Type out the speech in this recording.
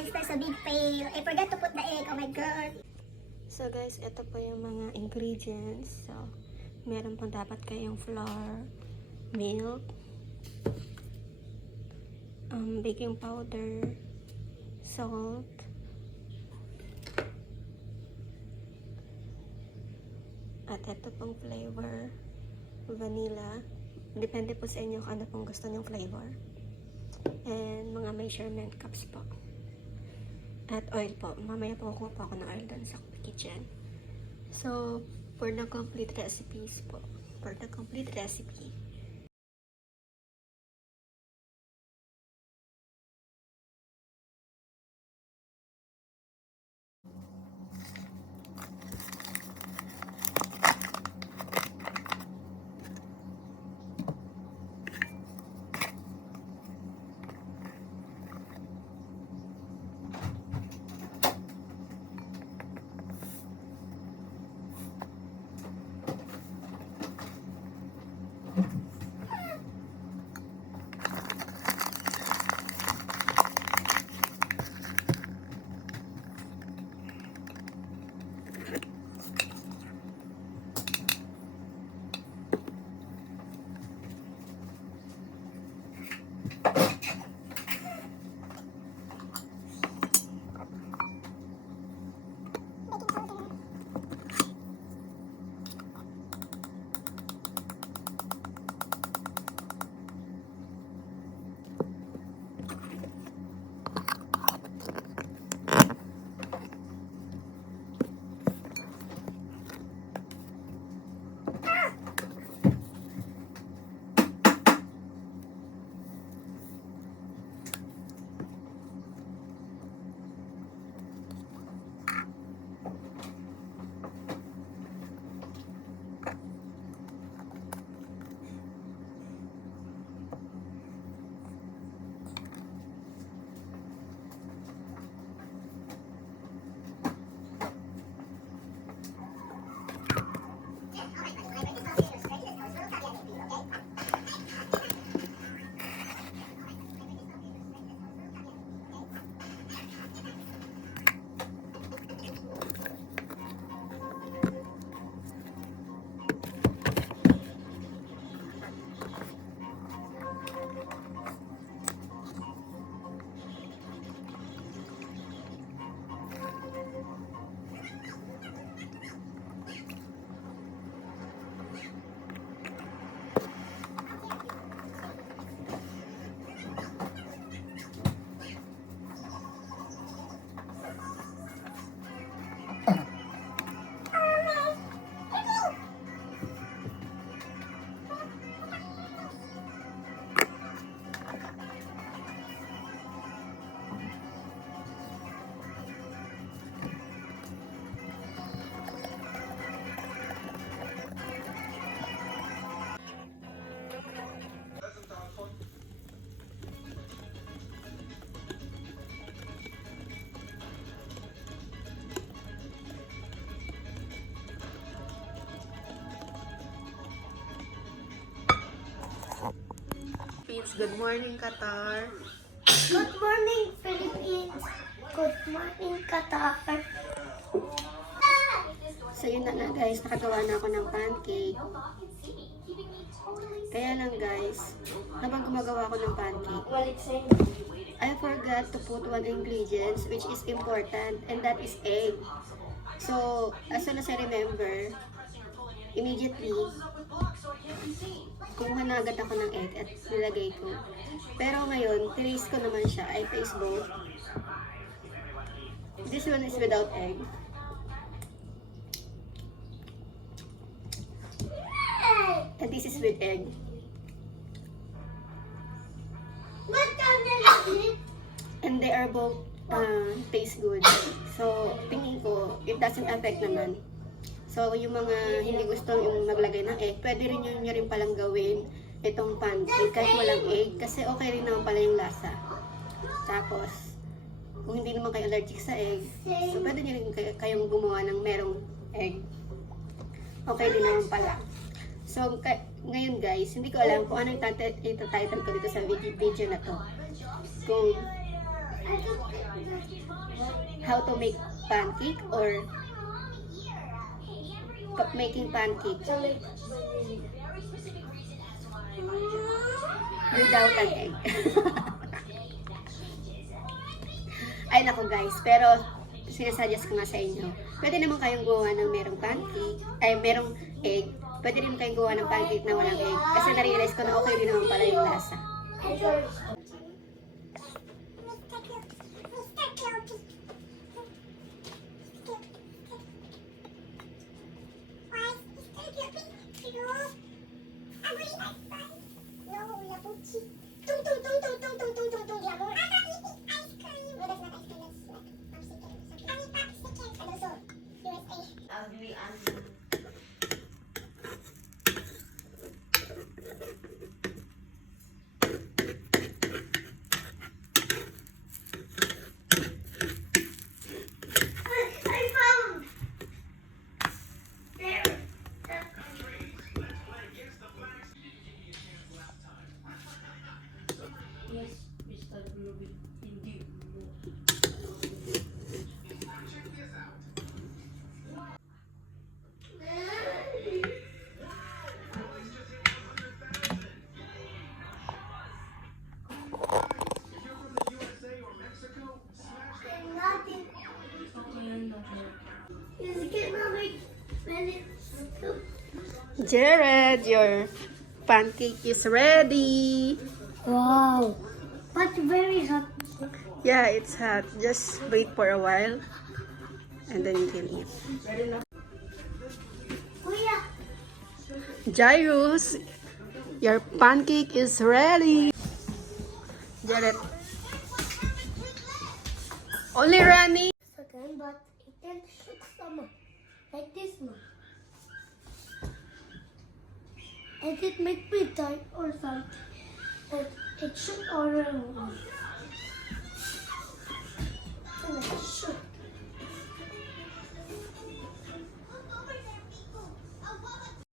guys, there's a big fail. I forgot to put the egg. Oh my god. So guys, ito po yung mga ingredients. So, meron pong dapat kayong flour, milk, baking powder, salt, at ito pong flavor, vanilla. Depende po sa inyo kung ano pong gusto nyong flavor. And mga measurement cups po. At oil po. Mamaya po kuha po ako ng oil doon sa kitchen. So, for the complete recipes po. For the complete recipe. Good morning, Qatar. Good morning, Philippines. Good morning, Qatar. So yun na nga guys, nakagawa na ako ng pancake. Kaya lang guys, habang gumagawa ako ng pancake, I forgot to put one ingredients which is important, and that is egg. So, as soon as I remember, immediately, kumuha na agad ako ng egg at nilagay ko. Pero ngayon, tinaste ko naman siya. I taste both. This one is without egg. And this is with egg. And they are both taste good. So, tingin ko, it doesn't affect naman. So, yung mga hindi gusto yung maglagay ng egg, pwede rin nyo rin palang gawin itong pancake kahit walang egg, kasi okay rin naman pala yung lasa. Tapos, kung hindi naman kayo allergic sa egg, so pwede nyo rin kayong gumawa ng merong egg. Okay din naman pala. So, ngayon guys, hindi ko alam kung ano yung title ko dito sa video na to. Kung How to make pancake or making pancake without an egg. Ay nako guys, pero sinasuggest ko nga sa inyo, pwede naman kayong gawa ng merong pancake, ay merong egg. Pwede rin kayong gawa ng pancake na walang egg. Kasi na-realize ko na okay din naman pala yung lasa. Jared, your pancake is ready. Wow. But very hot. Yeah, it's hot. Just wait for a while and then you can eat. Kuya. Jairus, your pancake is ready. Jared. Only Rani. Second, but it can shoot some like this one. And it make me tight or something. And it should all around.